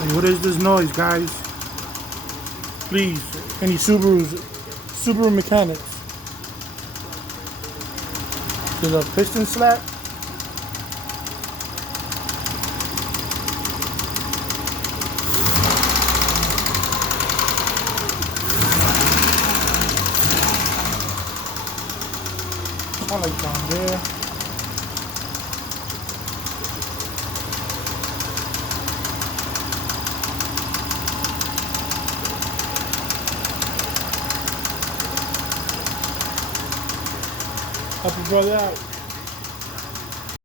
Hey, what is this noise, guys? Please, any Subaru mechanics. Did a piston slap? I like down there. Help your brother out.